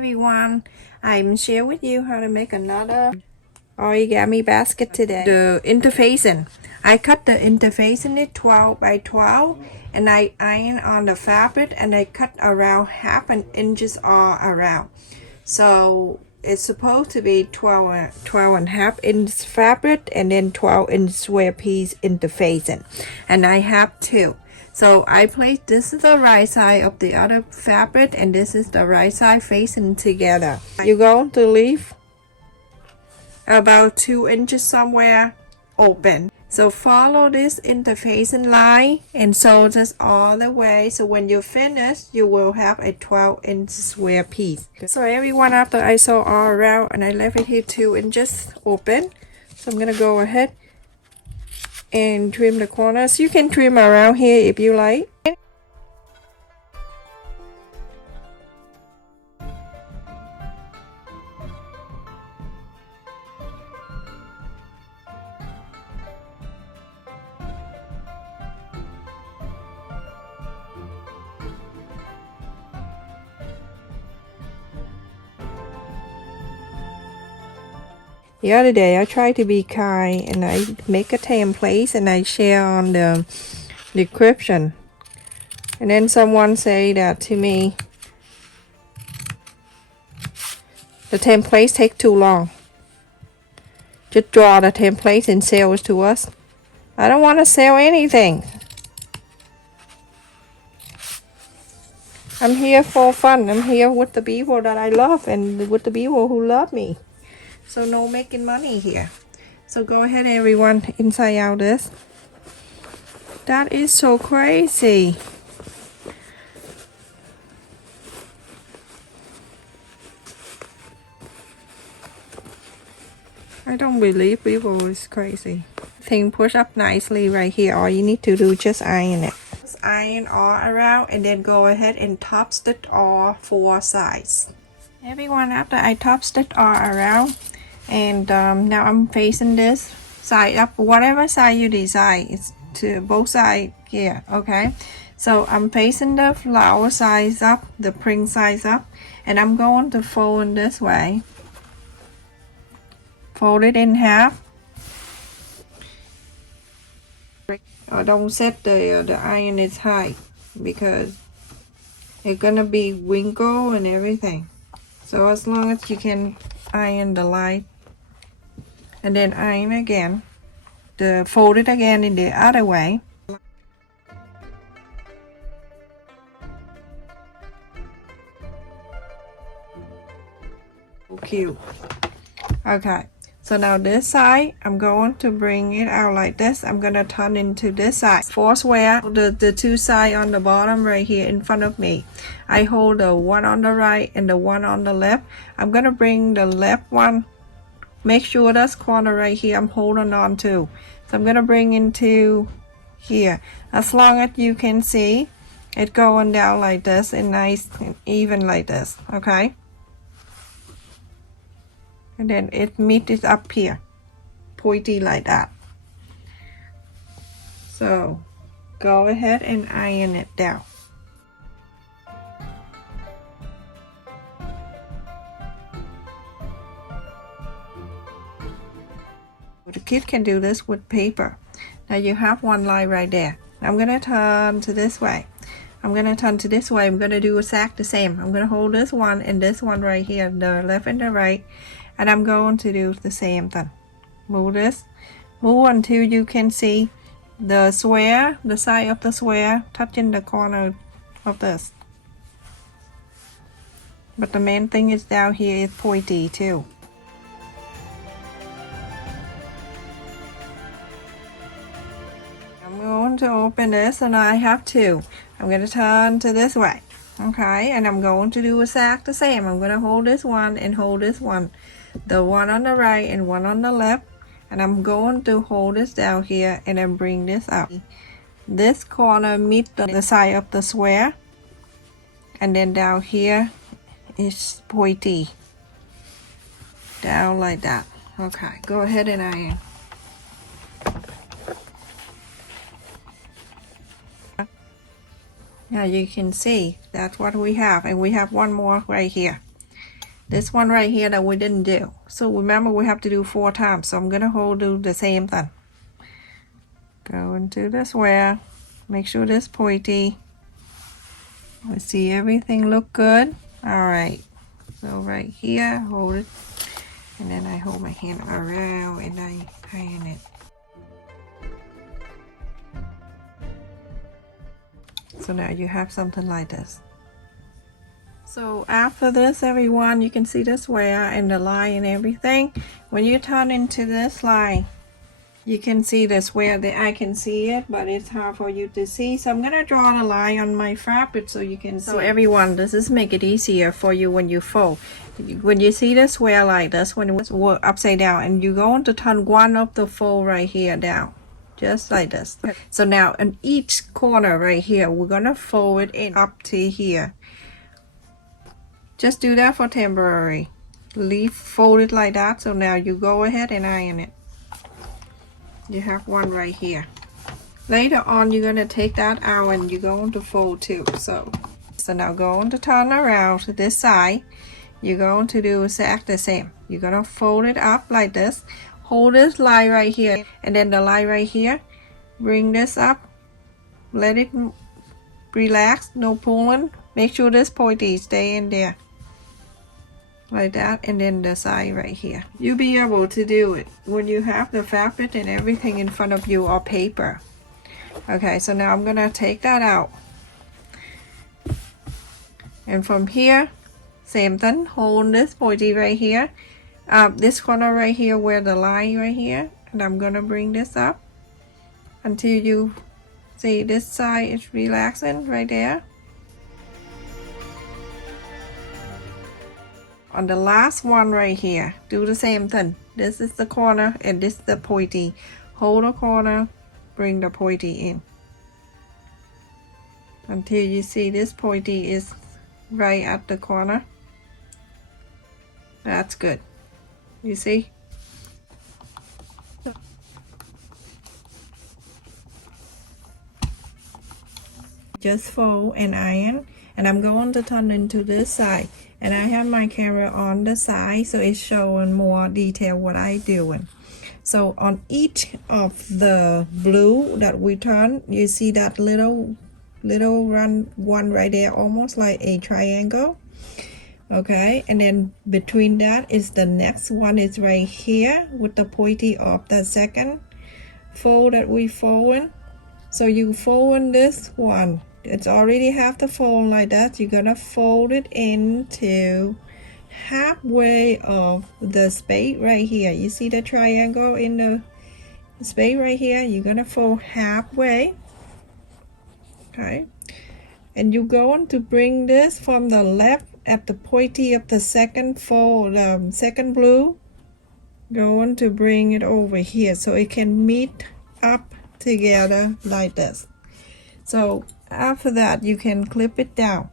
everyone, I'm share with you how to make another origami basket today. The interfacing, I cut the interfacing it 12 by 12 and I iron on the fabric and I cut around half an inches all around. So it's supposed to be 12 and a half inch fabric and then 12-inch square piece interfacing, and I have two. So I placed, this is the right side of the other fabric and this is the right side facing together. You're going to leave about 2 inches somewhere open. So follow this interfacing line and sew this all the way. So when you finish, you will have a 12-inch square piece. So everyone, after I sew all around and I left it here 2 inches open. So I'm gonna go ahead and trim the corners. You can trim around here if you like. The other day I tried to be kind and I make a template and I share on the description, and then someone say that to me, the templates take too long. Just draw the templates and sell it to us. I don't want to sell anything. I'm here for fun. I'm here with the people that I love and with the people who love me. So no making money here. So go ahead everyone, inside out this. That is so crazy. I don't believe people is crazy. Thing push up nicely right here. All you need to do just iron it. Just iron all around and then go ahead and top stitch all 4 sides. Everyone, after I top stitch all around, and now I'm facing this side up, whatever side you decide. It's to both sides here, okay? So I'm facing the flower size up, the print size up, and I'm going to fold this way. Fold it in half. Don't set the iron is high because it's gonna be wrinkle and everything. So as long as you can iron the line and then iron again, fold it again in the other way. So cute. Okay, so now this side I'm going to bring it out like this. I'm gonna turn into this side. Foursquare the 2 sides on the bottom right here in front of me. I hold the one on the right and the one on the left. I'm gonna bring the left one. Make sure that's corner right here I'm holding on to. So I'm gonna bring into here. As long as you can see it going down like this and nice and even like this, okay? And then it meets it up here, pointy like that. So go ahead and iron it down. The kid can do this with paper. Now you have one line right there. I'm gonna turn to this way. I'm gonna turn to this way. I'm gonna do exactly the same. I'm gonna hold this one and this one right here, the left and the right, and I'm going to do the same thing. Move this, move until you can see the square, the side of the square touching the corner of this. But the main thing is down here is pointy too. I'm going to open this and I have 2. I'm going to turn to this way, okay, and I'm going to do exactly the same. I'm going to hold this one and hold this one, the one on the right and one on the left, and I'm going to hold this down here and then bring this up. This corner meets the side of the square, and then down here is pointy down like that. Okay, go ahead and iron. Now you can see that's what we have, and we have one more right here. this one right here that we didn't do. So remember, we have to do 4 times, so I'm gonna do the same thing. Go into the square, make sure this pointy. Let's see, everything look good. All right, so right here, hold it, and then I hold my hand around and I iron it. So now you have something like this. So after this, everyone, you can see the square and the line and everything. When you turn into this line, you can see the square that I can see it, but it's hard for you to see. So I'm gonna draw the line on my fabric so you can see. So everyone, this is make it easier for you when you fold. When you see the square like this, when it's upside down, and you're going to turn one of the fold right here down, just like this. So now in each corner right here, we're gonna fold it in up to here. Just do that for temporary. Fold it like that. So now you go ahead and iron it. You have one right here. Later on, you're gonna take that out and you're going to fold too. So now going to turn around to this side. You're going to do exactly the same. You're gonna fold it up like this. Hold this line right here, and then the line right here. Bring this up. Let it relax. No pulling. Make sure this pointy stay in there. Like that, and then the side right here. You'll be able to do it when you have the fabric and everything in front of you or paper. Okay, so now I'm gonna take that out, and from here, same thing. Hold this pointy right here, this corner right here where the line right here, and I'm gonna bring this up until you see this side is relaxing right there. On the last one right here, do the same thing. This is the corner and this is the pointy. Hold the corner, bring the pointy in until you see this pointy is right at the corner. That's good. You see? Just fold and iron, and I'm going to turn into this side. And I have my camera on the side, so it's showing more detail what I doing. So on each of the blue that we turn, you see that little run one right there, almost like a triangle. Okay, and then between that is the next one is right here with the pointy of the second fold that we folding. So you fold this one. It's already half the fold like that. You're gonna fold it into halfway of the space right here. You see the triangle in the space right here? You're gonna fold halfway. Okay, and you're going to bring this from the left at the pointy of the second fold, second blue. Going to bring it over here so it can meet up together like this. So after that, you can clip it down.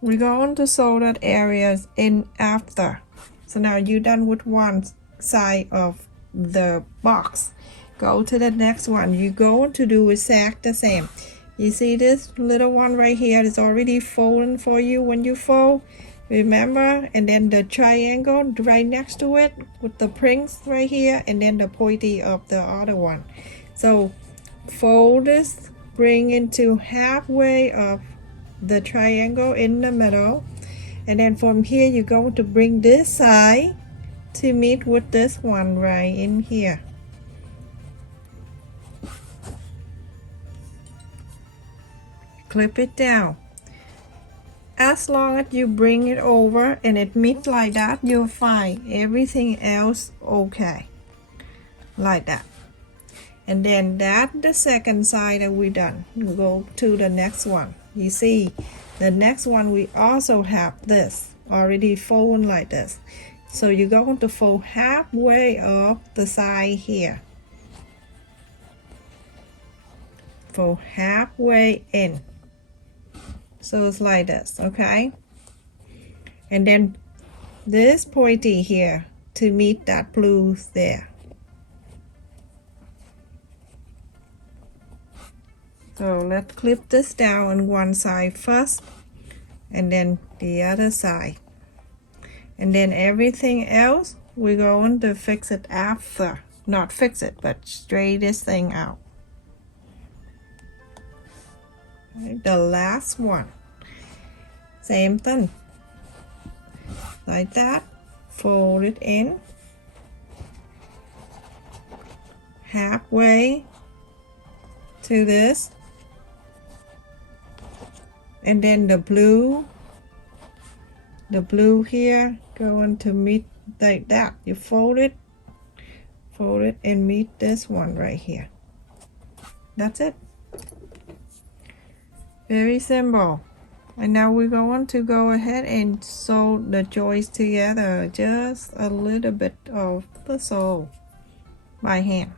We're going to sew that areas in after. So now you're done with one side of the box. Go to the next one. You're going to do exactly the same. You see this little one right here is already folding for you when you fold. Remember, and then the triangle right next to it with the prints right here, and then the pointy of the other one. So fold this, bring into halfway of the triangle in the middle, and then from here you're going to bring this side to meet with this one right in here. Clip it down. As long as you bring it over and it meets like that, you'll find everything else okay, like that. And then that's the second side that we done. We go to the next one. You see the next one we also have this already folding like this. So you're going to fold halfway up the side here. Fold halfway in. So it's like this, okay? And then this pointy here to meet that blue there. So let's clip this down on one side first, and then the other side. and then everything else we're going to fix it after. Not fix it, but straighten this thing out. Okay, the last one, same thing, like that. Fold it in halfway to this, and then the blue here going to meet like that. You fold it and meet this one right here. That's it. Very simple. And now we're going to go ahead and sew the joints together, just a little bit of the sew by hand.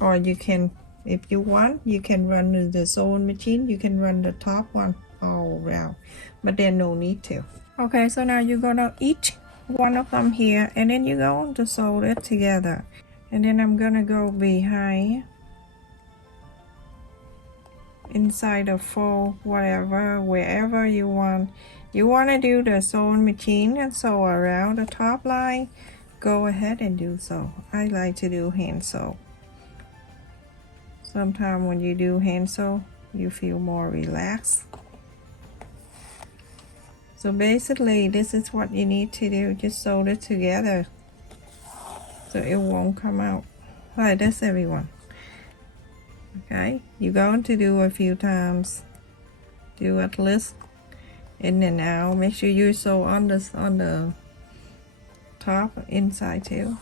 Or you can, if you want, you can run the sewing machine. You can run the top one all around, but there's no need to. Okay, so now you're gonna each one of them here, and then you're going to sew it together. And then I'm gonna go behind, inside the fold, whatever, wherever you want. You want to do the sewing machine and sew around the top line, go ahead and do so. I like to do hand sew. Sometimes when you do hand sew, you feel more relaxed. So basically, this is what you need to do. Just sew it together so it won't come out like this, everyone. Okay, you're going to do a few times. Do at least in and out. Make sure you sew on the top inside too.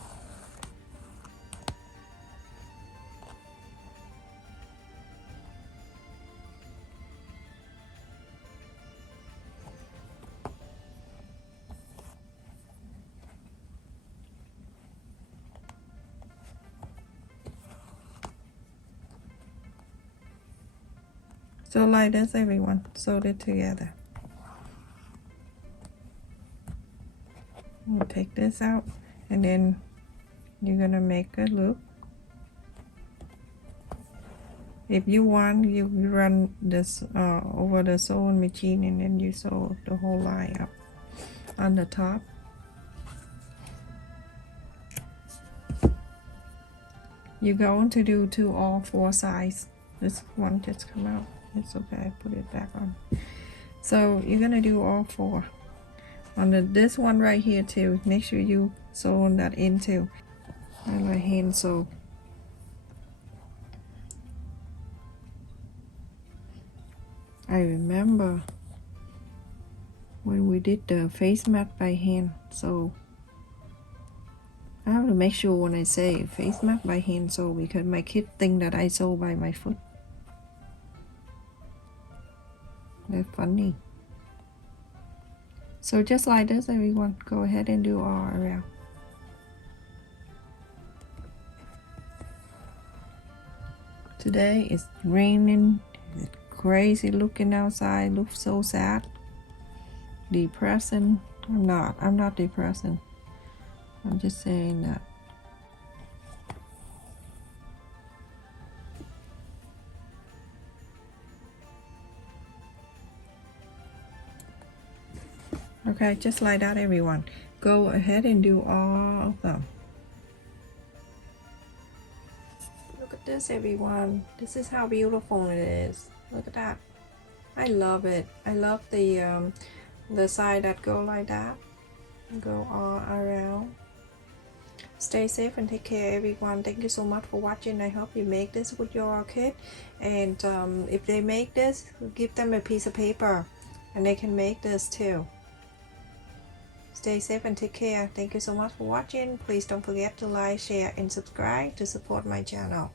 So like this, everyone, sew it together. We'll take this out, and then you're gonna make a loop. If you want, you run this over the sewing machine, and then you sew the whole line up on the top. You're going to do to all four sides. This one just come out. It's okay, put it back on. So you're gonna do all four on this one right here too. Make sure you sew that in too. I like hand sew. I remember when we did the face mat by hand, so I have to make sure when I say face mat by hand sew, because my kids think that I sew by my foot. They're funny. So just like this, everyone, go ahead and do all around. Today it's raining. It's crazy looking outside. Looks so sad. Depressing. I'm not depressing. I'm just saying that. Okay, just like that, everyone. Go ahead and do all of them. Look at this, everyone. This is how beautiful it is. Look at that. I love it. I love the side that go like that. Go all around. Stay safe and take care, everyone. Thank you so much for watching. I hope you make this with your kid, and if they make this, give them a piece of paper and they can make this too. Stay safe and take care. Thank you so much for watching. Please don't forget to like, share, and subscribe to support my channel.